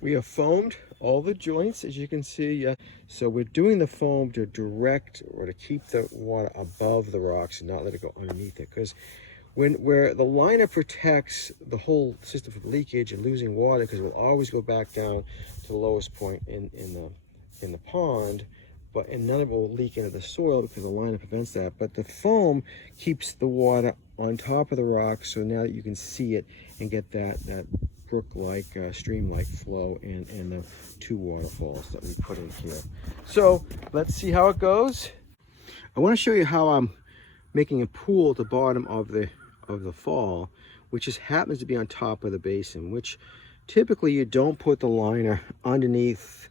We have foamed all the joints, as you can see. So we're doing the foam to direct or to keep the water above the rocks and not let it go underneath it. Because where the liner protects the whole system from leakage and losing water, because it will always go back down to the lowest point in the pond, and none of it will leak into the soil because the liner prevents that. But the foam keeps the water on top of the rocks, so now that you can see it and get that brook-like, stream-like flow in the two waterfalls that we put in here. So let's see how it goes. I want to show you how I'm making a pool at the bottom of the fall, which just happens to be on top of the basin, which typically you don't put the liner underneath,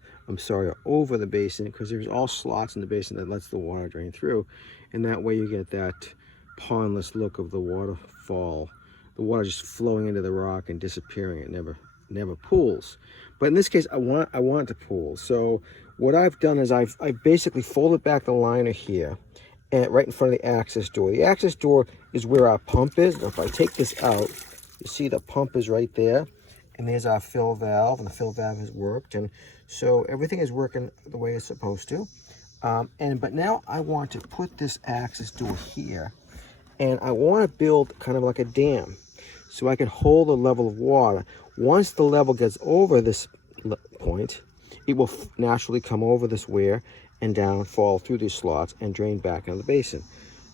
or over the basin, because there's all slots in the basin that lets the water drain through, and that way you get that pondless look of the waterfall, the water just flowing into the rock and disappearing. It never pools. But in this case, I want it to pool. So what I've done is I've basically folded back the liner here, and right in front of the access door. The access door is where our pump is. And if I take this out, you see the pump is right there, and there's our fill valve, and the fill valve has worked, and so everything is working the way it's supposed to. But now I want to put this access door here, and I want to build kind of like a dam, so I can hold the level of water. Once the level gets over this point, it will naturally come over this weir and down, fall through these slots, and drain back into the basin.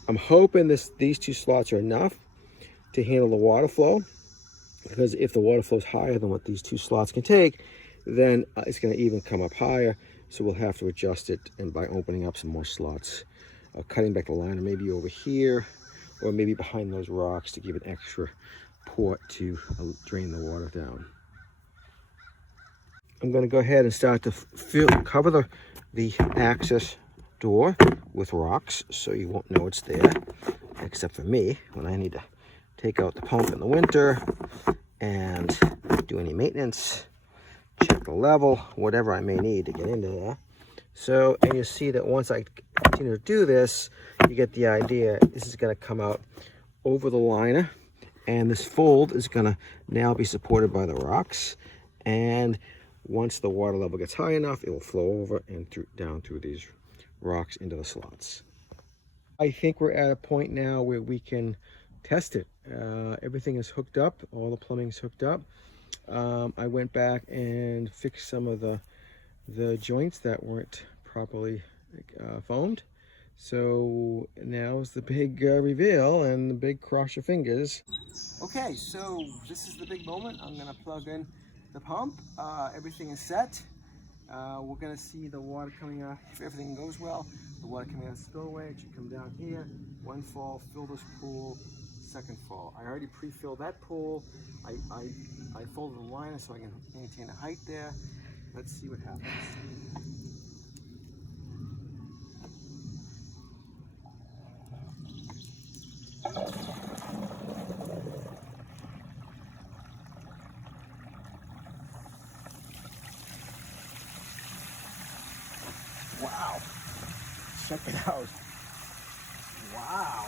I'm hoping these two slots are enough to handle the water flow, because if the water flow is higher than what these two slots can take, then it's going to even come up higher. So we'll have to adjust it, and by opening up some more slots, cutting back the liner maybe over here, or maybe behind those rocks to give an extra port to drain the water down. I'm going to go ahead and start to cover the access door with rocks, so you won't know it's there, except for me when I need to take out the pump in the winter and do any maintenance, check the level, whatever I may need to get into there. So, and you see that once I continue to do this, you get the idea. This is going to come out over the liner, and this fold is going to now be supported by the rocks, and once the water level gets high enough, it will flow over and down through these rocks into the slots. I think we're at a point now where we can test it. Everything is hooked up, all the plumbing is hooked up. I went back and fixed some of the joints that weren't properly foamed. So now's the big reveal and the big cross your fingers. Okay, so this is the big moment. I'm gonna plug in the pump. Everything is set. We're gonna see the water coming out. If everything goes well, the water coming out of the spillway. It should come down here. One fall, fill this pool. Second fall. I already pre-filled that pool. I folded the liner so I can maintain the height there. Let's see what happens. Wow. Check it out. Wow.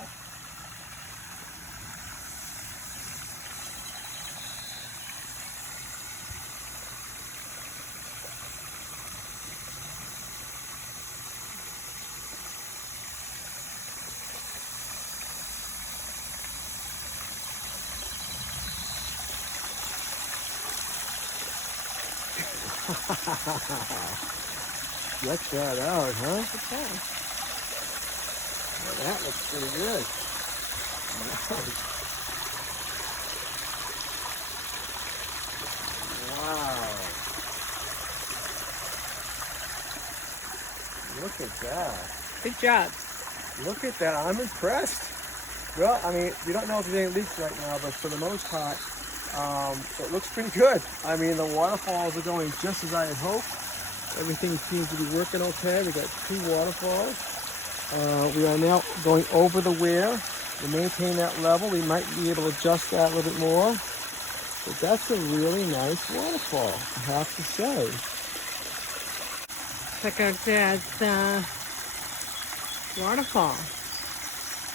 Check that out, huh? Okay. Well, that looks pretty good. Wow. Look at that. Good job. Look at that. I'm impressed. Well, I mean, we don't know if there's any leaks right now, but for the most part, it looks pretty good. I mean, the waterfalls are going just as I had hoped. Everything seems to be working okay. We got two waterfalls. We are now going over the weir to maintain that level. We might be able to adjust that a little bit more. But that's a really nice waterfall, I have to say. Check out Dad's waterfall.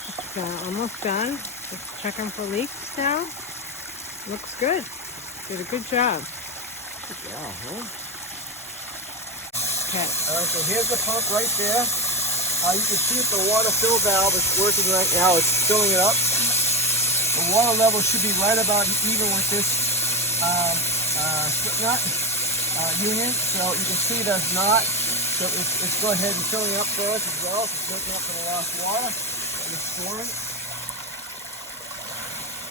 It's almost done. Just checking for leaks now. Looks good. Did a good job. Yeah, huh? Okay. All right, so here's the pump right there. You can see that the water fill valve is working right now. It's filling it up. The water level should be right about even with this slip knot union. So you can see there's not. So it's go ahead and filling up for us as well. It's working up for the last water. It's storing.